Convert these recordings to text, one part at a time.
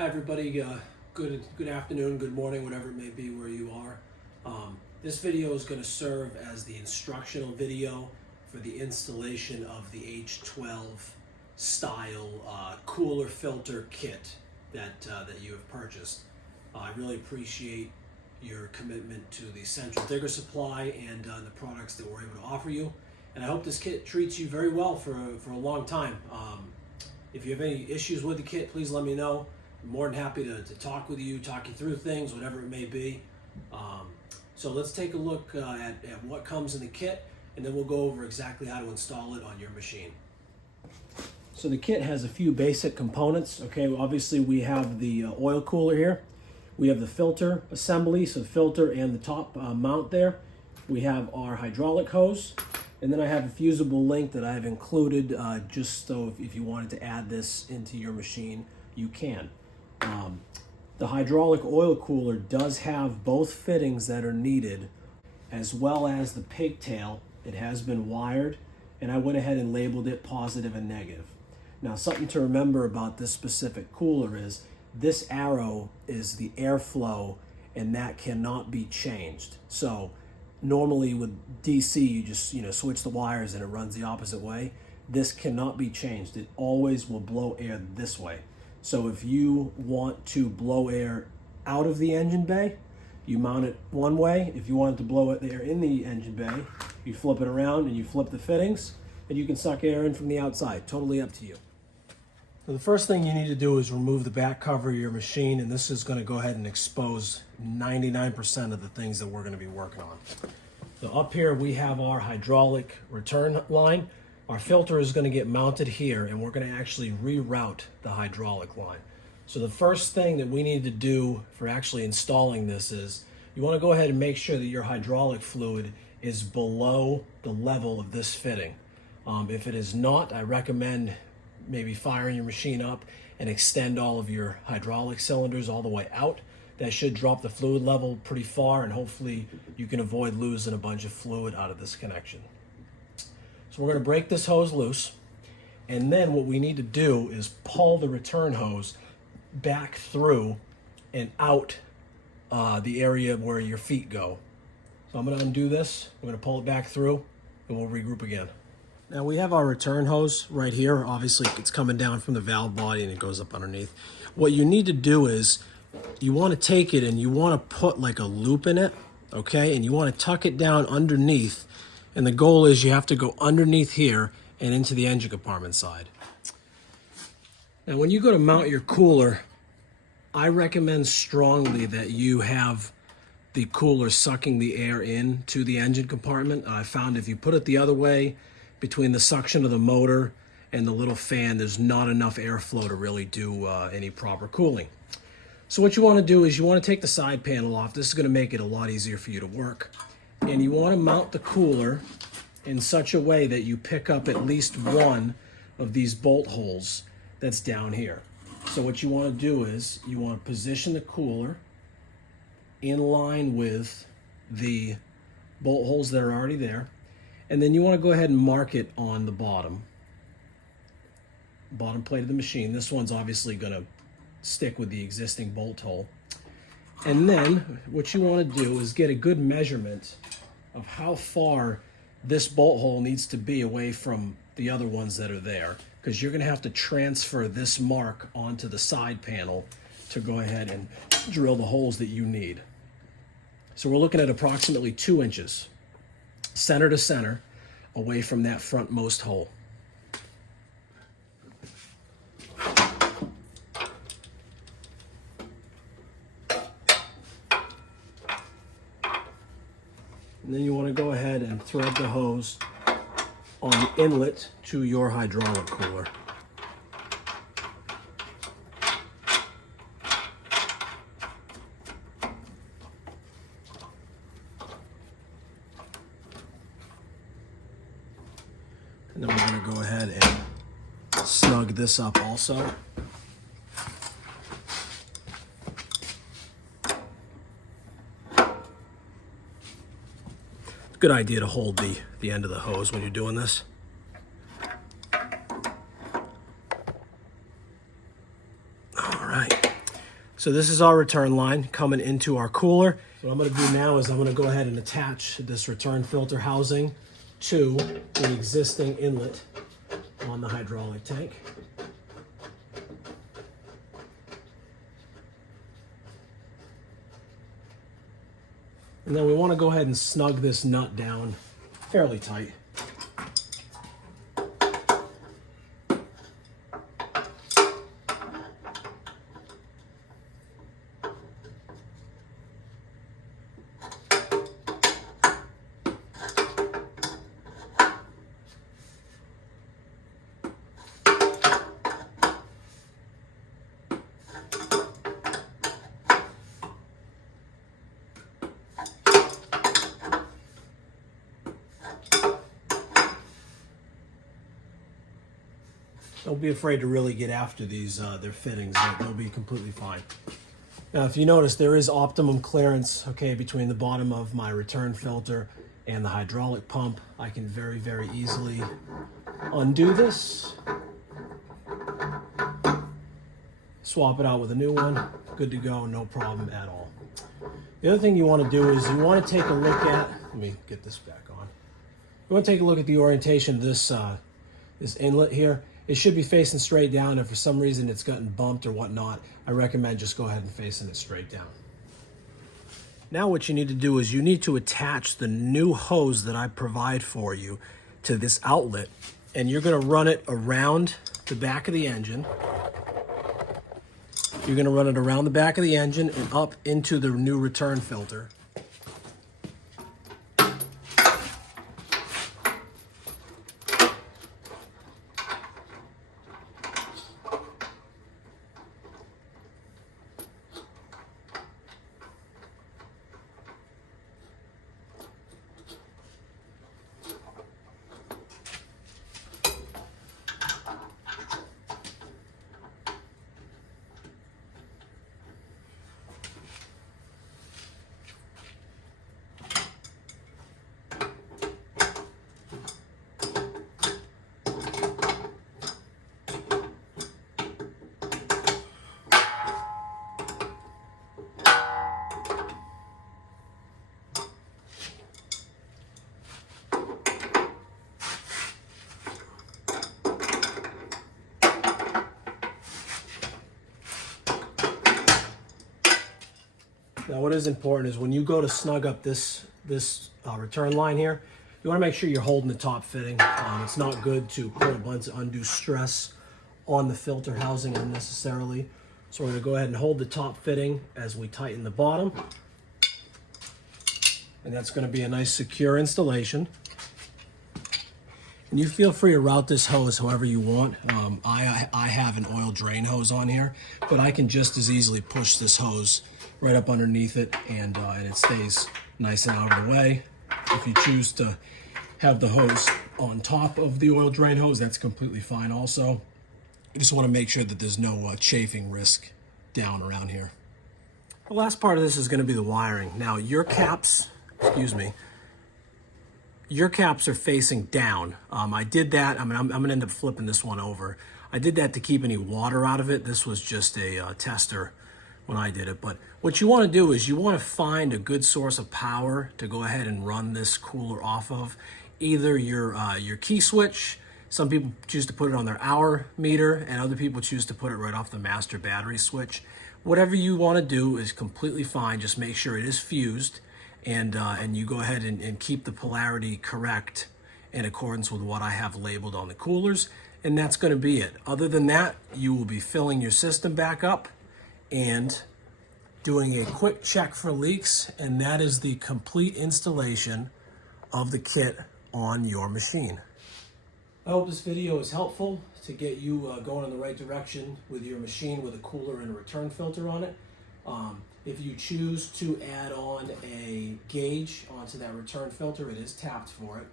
Hi everybody, good afternoon, good morning, whatever it may be where you are. This video is going to serve as the instructional video for the installation of the H12 style cooler filter kit that you have purchased. I really appreciate your commitment to the Central Digger Supply and the products that we're able to offer you. And I hope this kit treats you very well for a long time. If you have any issues with the kit, please let me know. I'm more than happy to talk with you, talk you through things, whatever it may be. So let's take a look at what comes in the kit, and then we'll go over exactly how to install it on your machine. So the kit has a few basic components. Okay, well, obviously we have the oil cooler here. We have the filter assembly, so the filter and the top mount there. We have our hydraulic hose, and then I have a fusible link that I've included just so if you wanted to add this into your machine, you can. The hydraulic oil cooler does have both fittings that are needed, as well as the pigtail. It has been wired, and I went ahead and labeled it positive and negative. Now, something to remember about this specific cooler is this arrow is the airflow, and that cannot be changed. So normally with DC, you just switch the wires and it runs the opposite way. This cannot be changed. It always will blow air this way. So if you want to blow air out of the engine bay, you mount it one way. If you want it to blow air in the engine bay, you flip it around and you flip the fittings, and you can suck air in from the outside. Totally up to you. So the first thing you need to do is remove the back cover of your machine, and this is going to go ahead and expose 99% of the things that we're going to be working on. So up here we have our hydraulic return line. Our filter is going to get mounted here, and we're going to actually reroute the hydraulic line. So the first thing that we need to do for actually installing this is you want to go ahead and make sure that your hydraulic fluid is below the level of this fitting. If it is not, I recommend maybe firing your machine up and extend all of your hydraulic cylinders all the way out. That should drop the fluid level pretty far, and hopefully you can avoid losing a bunch of fluid out of this connection. So we're going to break this hose loose, and then what we need to do is pull the return hose back through and out the area where your feet go. So I'm going to undo this, we're going to pull it back through, and we'll regroup again. Now we have our return hose right here. Obviously it's coming down from the valve body and it goes up underneath. What you need to do is you want to take it and you want to put like a loop in it, okay? And you want to tuck it down underneath. And the goal is you have to go underneath here and into the engine compartment side. Now when you go to mount your cooler, I recommend strongly that you have the cooler sucking the air in to the engine compartment. I found if you put it the other way, between the suction of the motor and the little fan, there's not enough airflow to really do any proper cooling. So what you want to do is you want to take the side panel off. This is going to make it a lot easier for you to work. And you want to mount the cooler in such a way that you pick up at least one of these bolt holes that's down here. So what you want to do is you want to position the cooler in line with the bolt holes that are already there. And then you want to go ahead and mark it on the bottom plate of the machine. This one's obviously going to stick with the existing bolt hole. And then what you want to do is get a good measurement of how far this bolt hole needs to be away from the other ones that are there, because you're going to have to transfer this mark onto the side panel to go ahead and drill the holes that you need. So we're looking at approximately 2 inches, center to center, away from that frontmost hole. And then you want to go ahead and thread the hose on the inlet to your hydraulic cooler. And then we're going to go ahead and snug this up also. Good idea to hold the end of the hose when you're doing this. All right. So this is our return line coming into our cooler. So what I'm going to do now is I'm going to go ahead and attach this return filter housing to the existing inlet on the hydraulic tank. And then we want to go ahead and snug this nut down fairly tight. Don't be afraid to really get after these, their fittings. They'll be completely fine. Now, if you notice, there is optimum clearance, okay, between the bottom of my return filter and the hydraulic pump. I can very, very easily undo this, swap it out with a new one, good to go, no problem at all. The other thing you want to do is you want to take a look at, let me get this back on. You want to take a look at the orientation of this, this inlet here. It should be facing straight down. If for some reason it's gotten bumped or whatnot, I recommend just go ahead and facing it straight down. Now what you need to do is you need to attach the new hose that I provide for you to this outlet, and you're going to run it around the back of the engine. You're going to run it around the back of the engine and up into the new return filter. Now what is important is when you go to snug up this return line here, you want to make sure you're holding the top fitting. It's not good to put a bunch of undue stress on the filter housing unnecessarily. So we're going to go ahead and hold the top fitting as we tighten the bottom. And that's going to be a nice secure installation. And you feel free to route this hose however you want. I have an oil drain hose on here, but I can just as easily push this hose right up underneath it, and it stays nice and out of the way. If you choose to have the hose on top of the oil drain hose, that's completely fine also. You just want to make sure that there's no chafing risk down around here. The last part of this is going to be the wiring. Now your caps, your caps are facing down. I did that. I'm going to end up flipping this one over. I did that to keep any water out of it. This was just a tester when I did it. But what you want to do is you want to find a good source of power to go ahead and run this cooler off of. Either your key switch. Some people choose to put it on their hour meter, and other people choose to put it right off the master battery switch. Whatever you want to do is completely fine. Just make sure it is fused, and you go ahead and keep the polarity correct in accordance with what I have labeled on the coolers, and that's going to be it. Other than that, you will be filling your system back up and doing a quick check for leaks, and that is the complete installation of the kit on your machine. I hope this video is helpful to get you going in the right direction with your machine with a cooler and a return filter on it. If you choose to add on a gauge onto that return filter, it is tapped for it.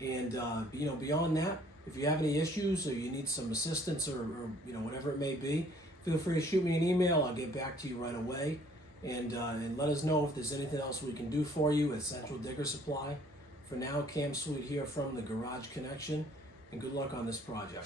And beyond that, if you have any issues or you need some assistance or whatever it may be, feel free to shoot me an email. I'll get back to you right away. And let us know if there's anything else we can do for you at Central Digger Supply. For now, Cam Sweet here from the Garage Connection, and good luck on this project.